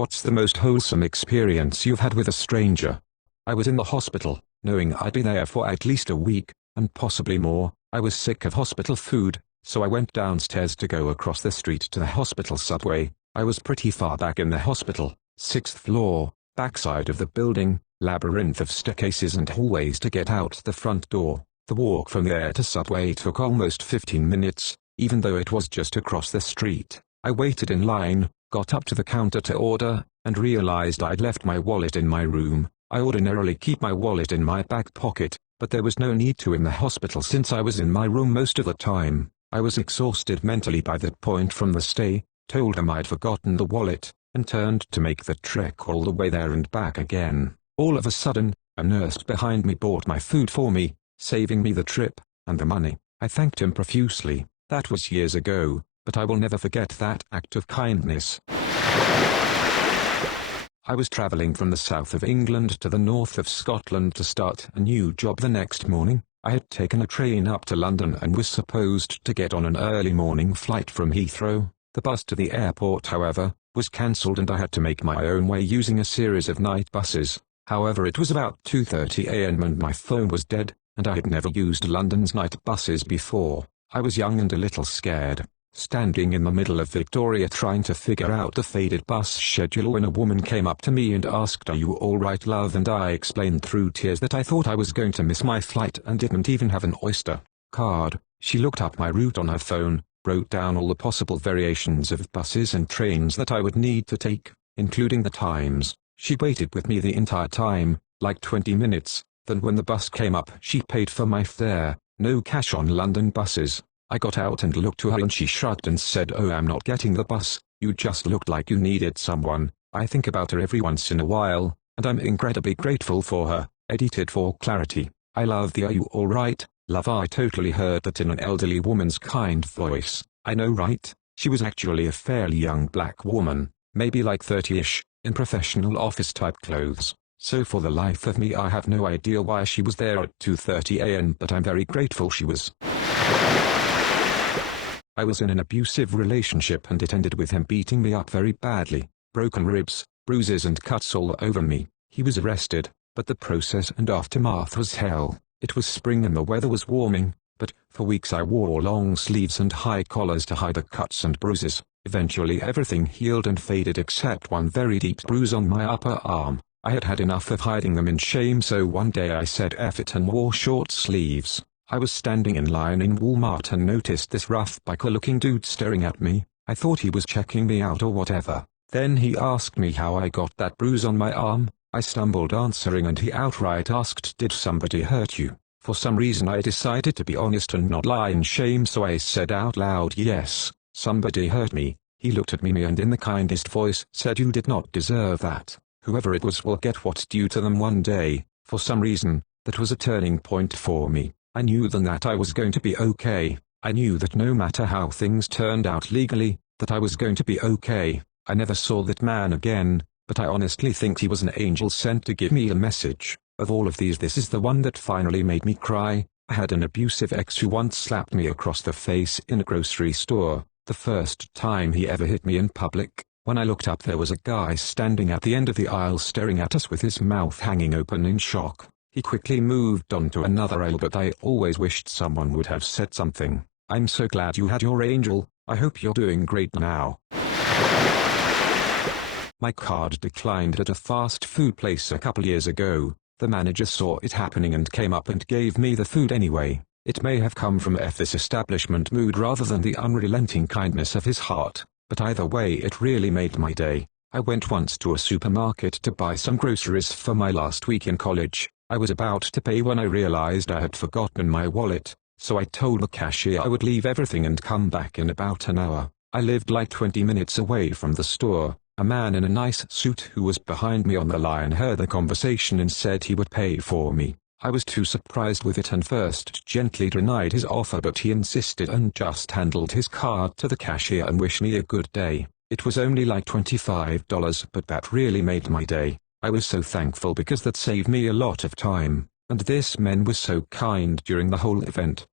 What's the most wholesome experience you've had with a stranger? I was in the hospital, knowing I'd be there for at least a week, and possibly more. I was sick of hospital food, so I went downstairs to go across the street to the hospital subway. I was pretty far back in the hospital, 6th floor, backside of the building, labyrinth of staircases and hallways to get out the front door. The walk from there to subway took almost 15 minutes, even though it was just across the street. I waited in line, got up to the counter to order, and realized I'd left my wallet in my room. I ordinarily keep my wallet in my back pocket, but there was no need to in the hospital since I was in my room most of the time. I was exhausted mentally by that point from the stay, told him I'd forgotten the wallet, and turned to make the trek all the way there and back again. All of a sudden, a nurse behind me bought my food for me, saving me the trip, and the money. I thanked him profusely. That was years ago, but I will never forget that act of kindness. I was travelling from the south of England to the north of Scotland to start a new job the next morning. I had taken a train up to London and was supposed to get on an early morning flight from Heathrow. The bus to the airport, however, was cancelled and I had to make my own way using a series of night buses. However, it was about 2:30 a.m. and my phone was dead, and I had never used London's night buses before. I was young and a little scared, standing in the middle of Victoria trying to figure out the faded bus schedule when a woman came up to me and asked, "Are you alright, love?" And I explained through tears that I thought I was going to miss my flight and didn't even have an Oyster card. She looked up my route on her phone, wrote down all the possible variations of buses and trains that I would need to take, including the times. She waited with me the entire time, like 20 minutes, then when the bus came up she paid for my fare. No cash on London buses. I got out and looked to her and she shrugged and said, "Oh, I'm not getting the bus, you just looked like you needed someone." I think about her every once in a while, and I'm incredibly grateful for her. Edited for clarity. I love the "Are you alright, love?" I totally heard that in an elderly woman's kind voice. I know, right? She was actually a fairly young black woman, maybe like 30-ish, in professional office-type clothes. So for the life of me I have no idea why she was there at 2:30 a.m. but I'm very grateful she was. I was in an abusive relationship and it ended with him beating me up very badly, broken ribs, bruises and cuts all over me. He was arrested, but the process and aftermath was hell. It was spring and the weather was warming, but for weeks I wore long sleeves and high collars to hide the cuts and bruises. Eventually everything healed and faded except one very deep bruise on my upper arm. I had had enough of hiding them in shame, so one day I said F it and wore short sleeves. I was standing in line in Walmart and noticed this rough biker-looking dude staring at me. I thought he was checking me out or whatever. Then he asked me how I got that bruise on my arm. I stumbled answering and he outright asked, "Did somebody hurt you?" For some reason I decided to be honest and not lie in shame, so I said out loud, "Yes, somebody hurt me." He looked at me and in the kindest voice said, "You did not deserve that. Whoever it was will get what's due to them one day." For some reason, that was a turning point for me. I knew then that I was going to be okay. I knew that no matter how things turned out legally, that I was going to be okay. I never saw that man again, but I honestly think he was an angel sent to give me a message. Of all of these, this is the one that finally made me cry. I had an abusive ex who once slapped me across the face in a grocery store, the first time he ever hit me in public. When I looked up there was a guy standing at the end of the aisle staring at us with his mouth hanging open in shock. He quickly moved on to another aisle, but I always wished someone would have said something. "I'm so glad you had your angel. I hope you're doing great now." My card declined at a fast food place a couple years ago. The manager saw it happening and came up and gave me the food anyway. It may have come from this establishment mood rather than the unrelenting kindness of his heart, but either way it really made my day. I went once to a supermarket to buy some groceries for my last week in college. I was about to pay when I realized I had forgotten my wallet, so I told the cashier I would leave everything and come back in about an hour. I lived like 20 minutes away from the store. A man in a nice suit who was behind me on the line heard the conversation and said he would pay for me. I was too surprised with it and first gently denied his offer, but he insisted and just handled his card to the cashier and wished me a good day. It was only like $25, but that really made my day. I was so thankful because that saved me a lot of time, and this man was so kind during the whole event.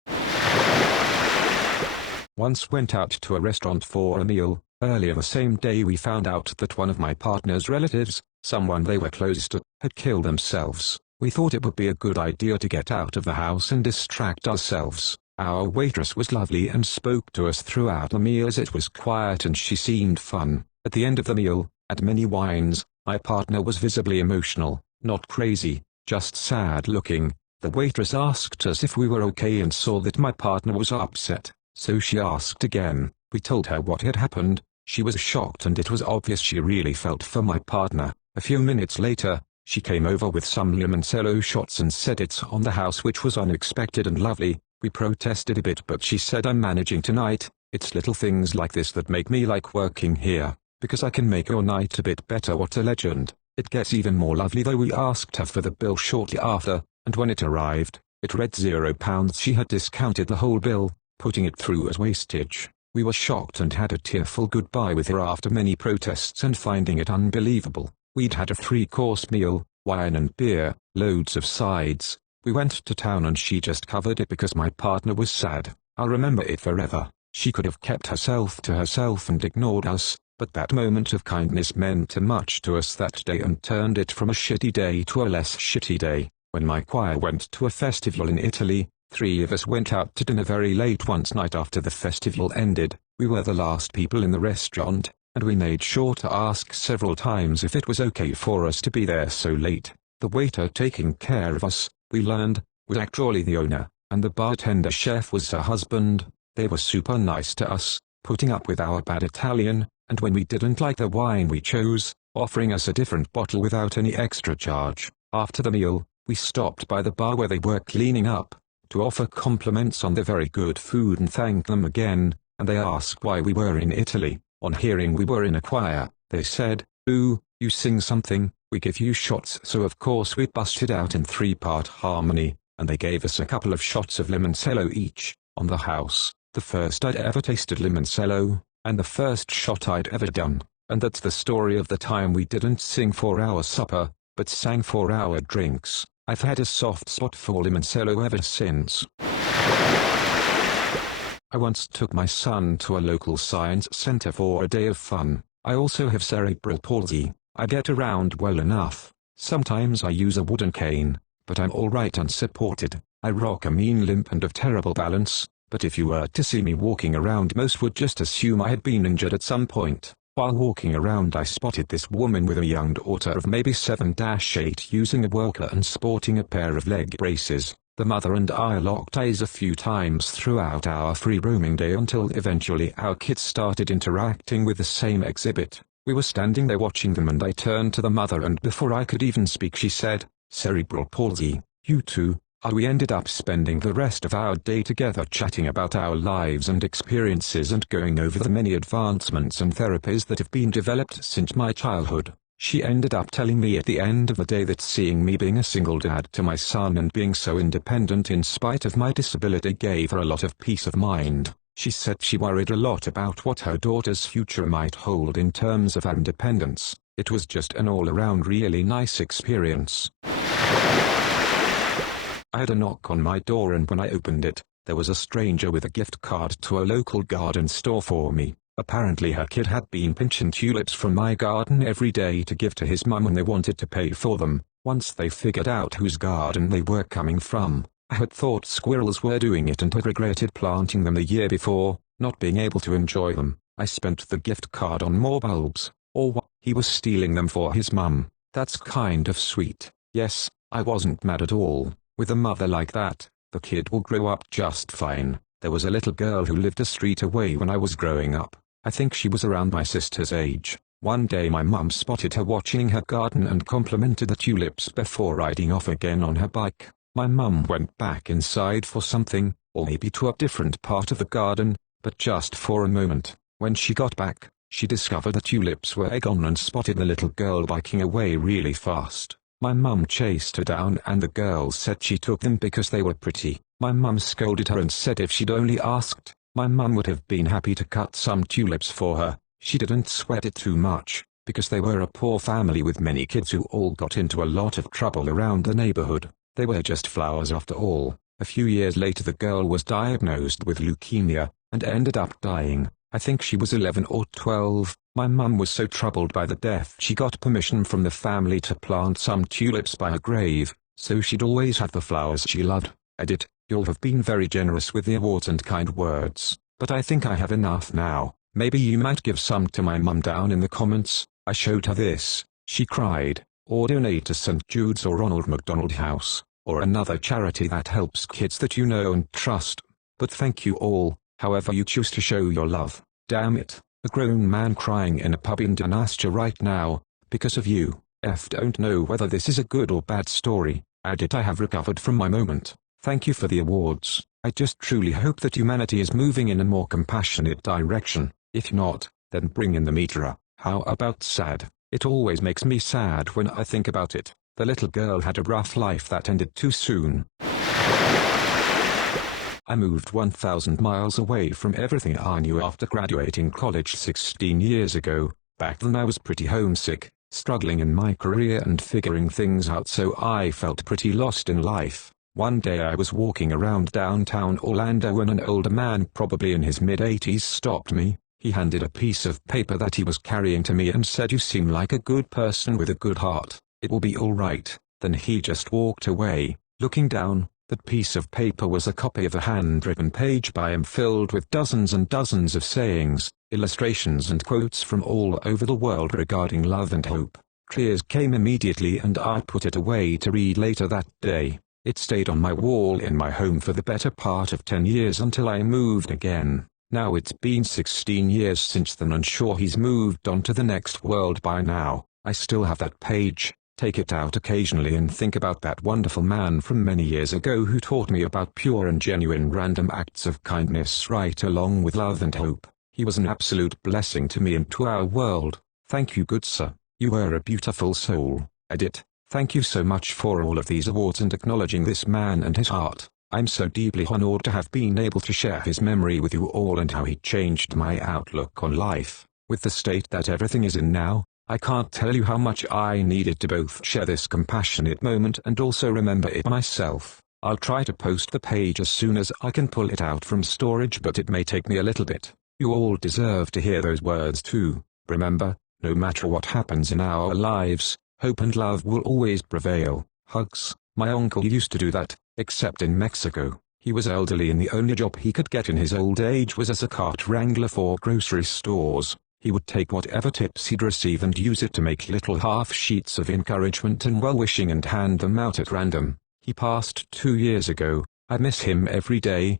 Once went out to a restaurant for a meal. Earlier the same day we found out that one of my partner's relatives, someone they were close to, had killed themselves. We thought it would be a good idea to get out of the house and distract ourselves. Our waitress was lovely and spoke to us throughout the meal as it was quiet and she seemed fun. At the end of the meal, at many wines, my partner was visibly emotional, not crazy, just sad looking. The waitress asked us if we were okay and saw that my partner was upset, so she asked again. We told her what had happened. She was shocked and it was obvious she really felt for my partner. A few minutes later, she came over with some limoncello shots and said it's on the house, which was unexpected and lovely. We protested a bit but she said, I'm managing tonight. It's little things like this that make me like working here, because I can make your night a bit better. What a legend. It gets even more lovely though. We asked her for the bill shortly after, and when it arrived, it read £0. She had discounted the whole bill, putting it through as wastage. We were shocked and had a tearful goodbye with her after many protests and finding it unbelievable. We'd had a 3-course meal, wine and beer, loads of sides. We went to town and she just covered it because my partner was sad. I'll remember it forever. She could have kept herself to herself and ignored us, but that moment of kindness meant much to us that day and turned it from a shitty day to a less shitty day. When my choir went to a festival in Italy, 3 of us went out to dinner very late once night after the festival ended. We were the last people in the restaurant, and we made sure to ask several times if it was okay for us to be there so late. The waiter taking care of us, we learned, was actually the owner, and the bartender chef was her husband. They were super nice to us, putting up with our bad Italian, and when we didn't like the wine we chose, offering us a different bottle without any extra charge. After the meal, we stopped by the bar where they were cleaning up, to offer compliments on the very good food and thank them again, and they asked why we were in Italy. On hearing we were in a choir, they said, "Ooh, you sing something, we give you shots." So of course we busted out in 3-part harmony, and they gave us a couple of shots of limoncello each. On the house, the first I'd ever tasted limoncello, and the first shot I'd ever done, and that's the story of the time we didn't sing for our supper, but sang for our drinks. I've had a soft spot for limoncello ever since. I once took my son to a local science center for a day of fun. I also have cerebral palsy. I get around well enough. Sometimes I use a wooden cane, but I'm alright unsupported. I rock a mean limp and have terrible balance, but if you were to see me walking around, most would just assume I had been injured at some point. While walking around, I spotted this woman with a young daughter of maybe 7-8 using a walker and sporting a pair of leg braces. The mother and I locked eyes a few times throughout our free roaming day until eventually our kids started interacting with the same exhibit. We were standing there watching them and I turned to the mother and before I could even speak she said, "Cerebral palsy, you too." We ended up spending the rest of our day together chatting about our lives and experiences and going over the many advancements and therapies that have been developed since my childhood. She ended up telling me at the end of the day that seeing me being a single dad to my son and being so independent in spite of my disability gave her a lot of peace of mind. She said she worried a lot about what her daughter's future might hold in terms of independence. It was just an all-around really nice experience. I had a knock on my door and when I opened it, there was a stranger with a gift card to a local garden store for me. Apparently her kid had been pinching tulips from my garden every day to give to his mum when they wanted to pay for them. Once they figured out whose garden they were coming from, I had thought squirrels were doing it and had regretted planting them the year before, not being able to enjoy them. I spent the gift card on more bulbs, or what? He was stealing them for his mum. That's kind of sweet. Yes, I wasn't mad at all. With a mother like that, the kid will grow up just fine. There was a little girl who lived a street away when I was growing up. I think she was around my sister's age. One day my mum spotted her watching her garden and complimented the tulips before riding off again on her bike. My mum went back inside for something, or maybe to a different part of the garden, but just for a moment. When she got back, she discovered the tulips were gone and spotted the little girl biking away really fast. My mum chased her down and the girl said she took them because they were pretty. My mum scolded her and said if she'd only asked, my mum would have been happy to cut some tulips for her. She didn't sweat it too much, because they were a poor family with many kids who all got into a lot of trouble around the neighborhood. They were just flowers after all. A few years later the girl was diagnosed with leukemia, and ended up dying. I think she was 11 or 12. My mum was so troubled by the death she got permission from the family to plant some tulips by her grave, so she'd always have the flowers she loved. Edit, you'll have been very generous with the awards and kind words, but I think I have enough now. Maybe you might give some to my mum down in the comments. I showed her this, she cried, or donate to St. Jude's or Ronald McDonald House, or another charity that helps kids that you know and trust. But thank you all, however you choose to show your love. Damn it, a grown man crying in a pub in Donastia right now, because of you. Don't know whether this is a good or bad story. Edit, I have recovered from my moment. Thank you for the awards. I just truly hope that humanity is moving in a more compassionate direction. If not, then bring in the meteor. How about sad? It always makes me sad when I think about it. The little girl had a rough life that ended too soon. I moved 1,000 miles away from everything I knew after graduating college 16 years ago. Back then I was pretty homesick, struggling in my career and figuring things out, so I felt pretty lost in life. One day I was walking around downtown Orlando when an older man, probably in his mid-80s, stopped me. He handed a piece of paper that he was carrying to me and said, "You seem like a good person with a good heart. It will be all right." Then he just walked away. Looking down, that piece of paper was a copy of a handwritten page by him filled with dozens and dozens of sayings, illustrations and quotes from all over the world regarding love and hope. Tears came immediately and I put it away to read later that day. It stayed on my wall in my home for the better part of 10 years until I moved again. Now it's been 16 years since then, and sure he's moved on to the next world by now. I still have that page, take it out occasionally and think about that wonderful man from many years ago who taught me about pure and genuine random acts of kindness right along with love and hope. He was an absolute blessing to me and to our world. Thank you, good sir. You were a beautiful soul. Edit. Thank you so much for all of these awards and acknowledging this man and his heart. I'm so deeply honored to have been able to share his memory with you all and how he changed my outlook on life. With the state that everything is in now, I can't tell you how much I needed to both share this compassionate moment and also remember it myself. I'll try to post the page as soon as I can pull it out from storage, but it may take me a little bit. You all deserve to hear those words too. Remember, no matter what happens in our lives, hope and love will always prevail. Hugs. My uncle used to do that, except in Mexico. He was elderly and the only job he could get in his old age was as a cart wrangler for grocery stores. He would take whatever tips he'd receive and use it to make little half sheets of encouragement and well-wishing and hand them out at random. He passed 2 years ago. I miss him every day.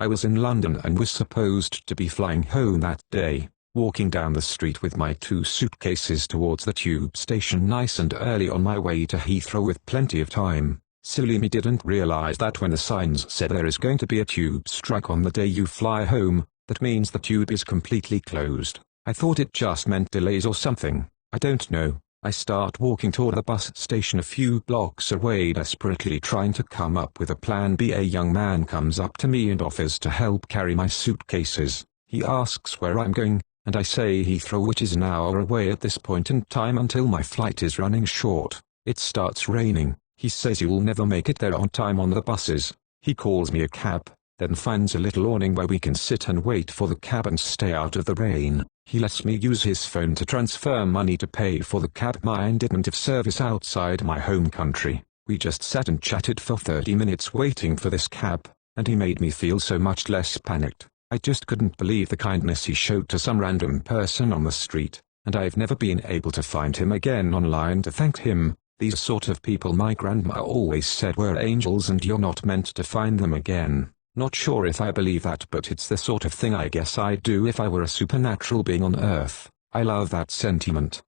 I was in London and was supposed to be flying home that day. Walking down the street with my 2 suitcases towards the tube station nice and early on my way to Heathrow with plenty of time. Silly me didn't realize that when the signs said there is going to be a tube strike on the day you fly home, that means the tube is completely closed. I thought it just meant delays or something. I don't know. I start walking toward the bus station a few blocks away, desperately trying to come up with a plan B. A young man comes up to me and offers to help carry my suitcases. He asks where I'm going, and I say Heathrow, which is an hour away at this point in time until my flight is running short. It starts raining. He says you'll never make it there on time on the buses. He calls me a cab, then finds a little awning where we can sit and wait for the cab and stay out of the rain. He lets me use his phone to transfer money to pay for the cab. Mine didn't have service outside my home country. We just sat and chatted for 30 minutes waiting for this cab, and he made me feel so much less panicked. I just couldn't believe the kindness he showed to some random person on the street, and I've never been able to find him again online to thank him. These sort of people my grandma always said were angels and you're not meant to find them again. Not sure if I believe that, but it's the sort of thing I guess I'd do if I were a supernatural being on Earth. I love that sentiment.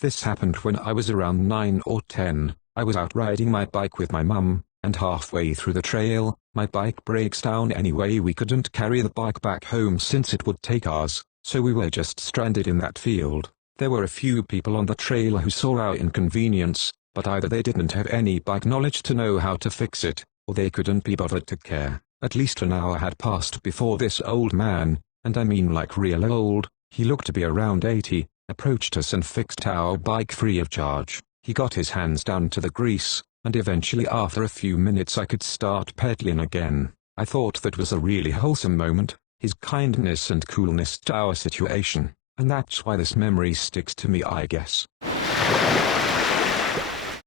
This happened when I was around 9 or 10. I was out riding my bike with my mum, and halfway through the trail, my bike breaks down anyway. We couldn't carry the bike back home since it would take hours, so we were just stranded in that field. There were a few people on the trail who saw our inconvenience, but either they didn't have any bike knowledge to know how to fix it, or they couldn't be bothered to care. At least an hour had passed before this old man, and I mean like real old, he looked to be around 80, approached us and fixed our bike free of charge. He got his hands down to the grease, and eventually after a few minutes I could start pedaling again. I thought that was a really wholesome moment, his kindness and coolness to our situation, and that's why this memory sticks to me, I guess.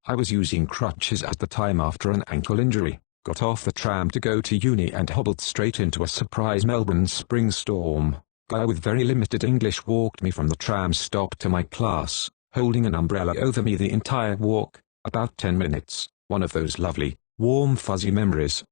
I was using crutches at the time after an ankle injury, got off the tram to go to uni and hobbled straight into a surprise Melbourne spring storm. Guy with very limited English walked me from the tram stop to my class, holding an umbrella over me the entire walk, about 10 minutes, one of those lovely, warm fuzzy memories.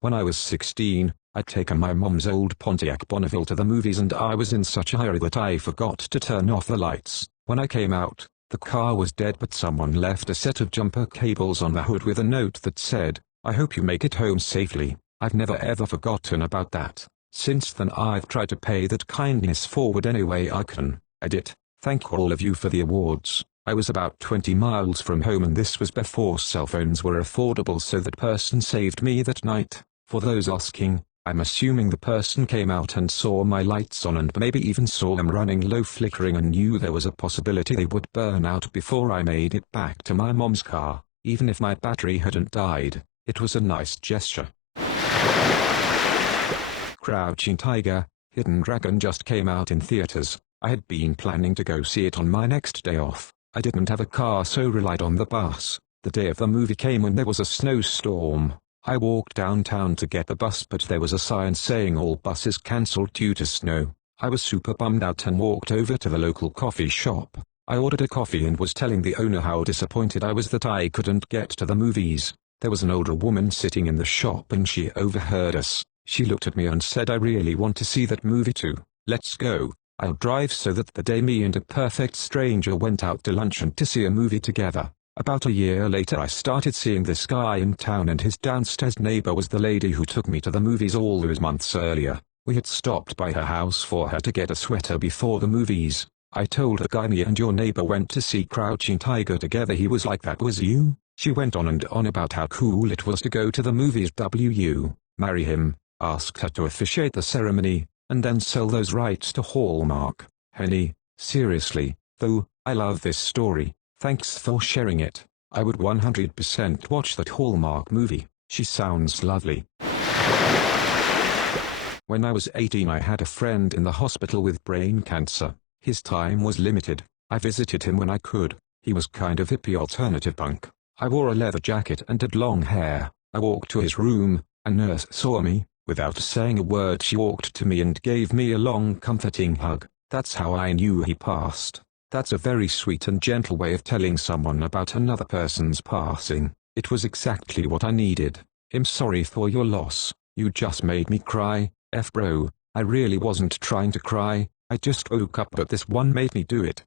When I was 16, I'd taken my mom's old Pontiac Bonneville to the movies and I was in such a hurry that I forgot to turn off the lights. When I came out, the car was dead but someone left a set of jumper cables on the hood with a note that said, "I hope you make it home safely." I've never ever forgotten about that. Since then I've tried to pay that kindness forward any way I can. Edit. Thank all of you for the awards. I was about 20 miles from home and this was before cell phones were affordable, so that person saved me that night. For those asking, I'm assuming the person came out and saw my lights on and maybe even saw them running low flickering and knew there was a possibility they would burn out before I made it back to my mom's car. Even if my battery hadn't died, it was a nice gesture. Crouching Tiger, Hidden Dragon just came out in theaters. I had been planning to go see it on my next day off. I didn't have a car so relied on the bus. The day of the movie came when there was a snowstorm. I walked downtown to get the bus but there was a sign saying all buses cancelled due to snow. I was super bummed out and walked over to the local coffee shop. I ordered a coffee and was telling the owner how disappointed I was that I couldn't get to the movies. There was an older woman sitting in the shop and she overheard us. She looked at me and said, "I really want to see that movie too. Let's go. I'll drive." So that the day me and a perfect stranger went out to lunch and to see a movie together. About a year later I started seeing this guy in town and his downstairs neighbor was the lady who took me to the movies all those months earlier. We had stopped by her house for her to get a sweater before the movies. I told the guy me and your neighbor went to see Crouching Tiger together. He was like, "That was you?" She went on and on about how cool it was to go to the movies. You marry him, asked her to officiate the ceremony, and then sell those rights to Hallmark. Henny, seriously, though, I love this story. Thanks for sharing it. I would 100% watch that Hallmark movie. She sounds lovely. When I was 18 I had a friend in the hospital with brain cancer. His time was limited. I visited him when I could. He was kind of hippie alternative punk. I wore a leather jacket and had long hair. I walked to his room. A nurse saw me. Without saying a word she walked to me and gave me a long comforting hug. That's how I knew he passed. That's a very sweet and gentle way of telling someone about another person's passing. It was exactly what I needed. I'm sorry for your loss. You just made me cry. Bro, I really wasn't trying to cry. I just woke up but this one made me do it.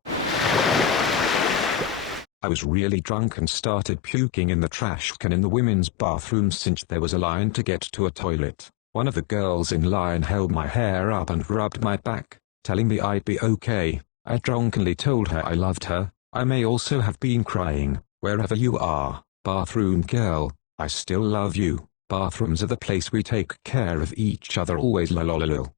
I was really drunk and started puking in the trash can in the women's bathroom since there was a line to get to a toilet. One of the girls in line held my hair up and rubbed my back, telling me I'd be okay. I drunkenly told her I loved her. I may also have been crying. Wherever you are, bathroom girl, I still love you. Bathrooms are the place we take care of each other always. Lololol.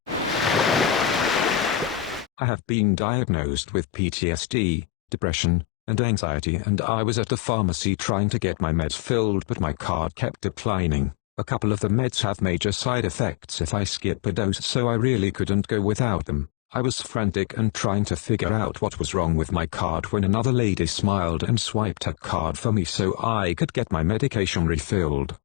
I have been diagnosed with PTSD, depression, and anxiety, and I was at the pharmacy trying to get my meds filled but my card kept declining. A couple of the meds have major side effects if I skip a dose, so I really couldn't go without them. I was frantic and trying to figure out what was wrong with my card when another lady smiled and swiped her card for me so I could get my medication refilled.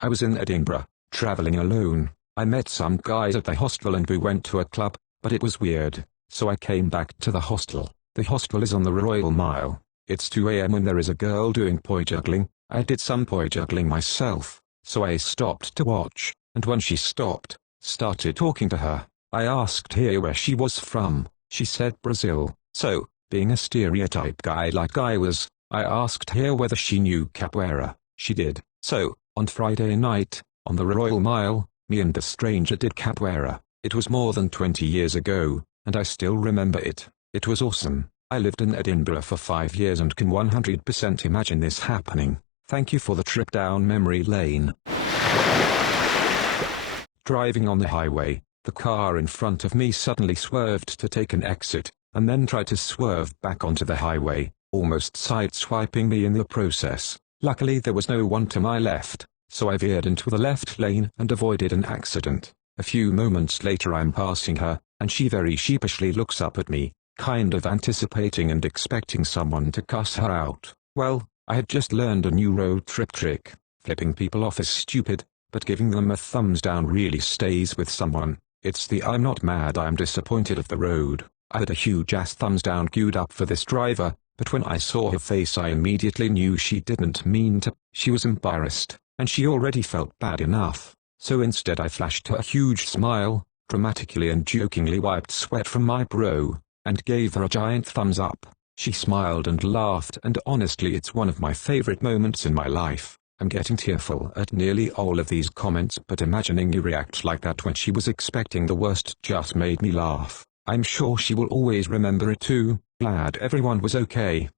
I was in Edinburgh, traveling alone. I met some guys at the hostel and we went to a club, but it was weird, so I came back to the hostel. The hostel is on the Royal Mile. It's 2 AM when there is a girl doing poi juggling. I did some poi juggling myself, so I stopped to watch, and when she stopped, started talking to her. I asked her where she was from. She said Brazil. So, being a stereotype guy like I was, I asked her whether she knew capoeira. She did. So, on Friday night, on the Royal Mile, me and the stranger did capoeira. It was more than 20 years ago, and I still remember it. It was awesome. I lived in Edinburgh for 5 years and can 100% imagine this happening. Thank you for the trip down memory lane. Driving on the highway, the car in front of me suddenly swerved to take an exit, and then tried to swerve back onto the highway, almost sideswiping me in the process. Luckily there was no one to my left, so I veered into the left lane and avoided an accident. A few moments later I'm passing her, and she very sheepishly looks up at me, kind of anticipating and expecting someone to cuss her out. Well, I had just learned a new road trip trick. Flipping people off is stupid, but giving them a thumbs down really stays with someone. It's the I'm not mad, I'm disappointed of the road. I had a huge ass thumbs down queued up for this driver, but when I saw her face I immediately knew she didn't mean to. She was embarrassed, and she already felt bad enough. So instead I flashed her a huge smile, dramatically and jokingly wiped sweat from my brow, and gave her a giant thumbs up. She smiled and laughed, and honestly it's one of my favorite moments in my life. I'm getting tearful at nearly all of these comments, but imagining you react like that when she was expecting the worst just made me laugh. I'm sure she will always remember it too. Glad everyone was okay.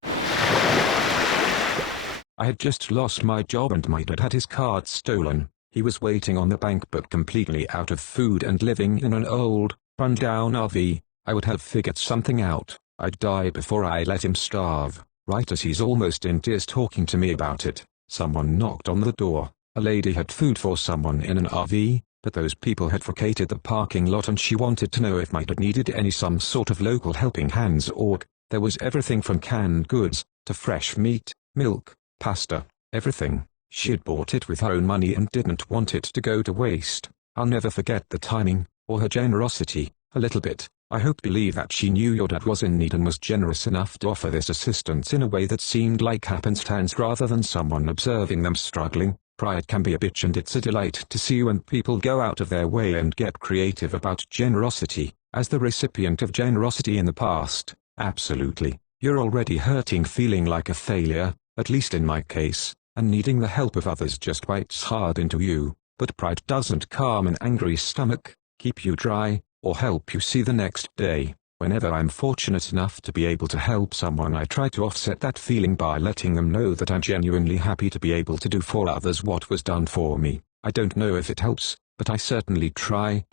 I had just lost my job and my dad had his card stolen. He was waiting on the bank but completely out of food and living in an old, run-down RV. I would have figured something out. I'd die before I let him starve. Right as he's almost in tears talking to me about it, someone knocked on the door. A lady had food for someone in an RV, but those people had vacated the parking lot and she wanted to know if my dad needed some sort of local helping hands org. There was everything from canned goods, to fresh meat, milk, pasta, everything. She had bought it with her own money and didn't want it to go to waste. I'll never forget the timing, or her generosity, a little bit. I believe that she knew your dad was in need and was generous enough to offer this assistance in a way that seemed like happenstance rather than someone observing them struggling. Pride can be a bitch, and it's a delight to see when people go out of their way and get creative about generosity. As the recipient of generosity in the past, absolutely, you're already hurting, feeling like a failure, at least in my case, and needing the help of others just bites hard into you. But pride doesn't calm an angry stomach, keep you dry, or help you see the next day. Whenever I'm fortunate enough to be able to help someone, I try to offset that feeling by letting them know that I'm genuinely happy to be able to do for others what was done for me. I don't know if it helps, but I certainly try.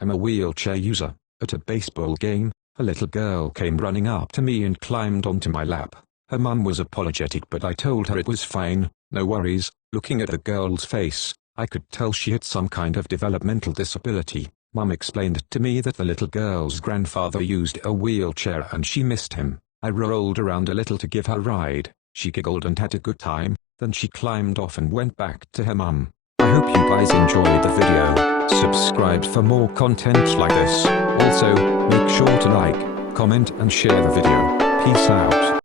I'm a wheelchair user. At a baseball game, a little girl came running up to me and climbed onto my lap. Her mum was apologetic, but I told her it was fine, no worries. Looking at the girl's face, I could tell she had some kind of developmental disability. Mum explained to me that the little girl's grandfather used a wheelchair and she missed him. I rolled around a little to give her a ride. She giggled and had a good time, then she climbed off and went back to her mum. I hope you guys enjoyed the video. Subscribe for more content like this. Also, make sure to like, comment and share the video. Peace out.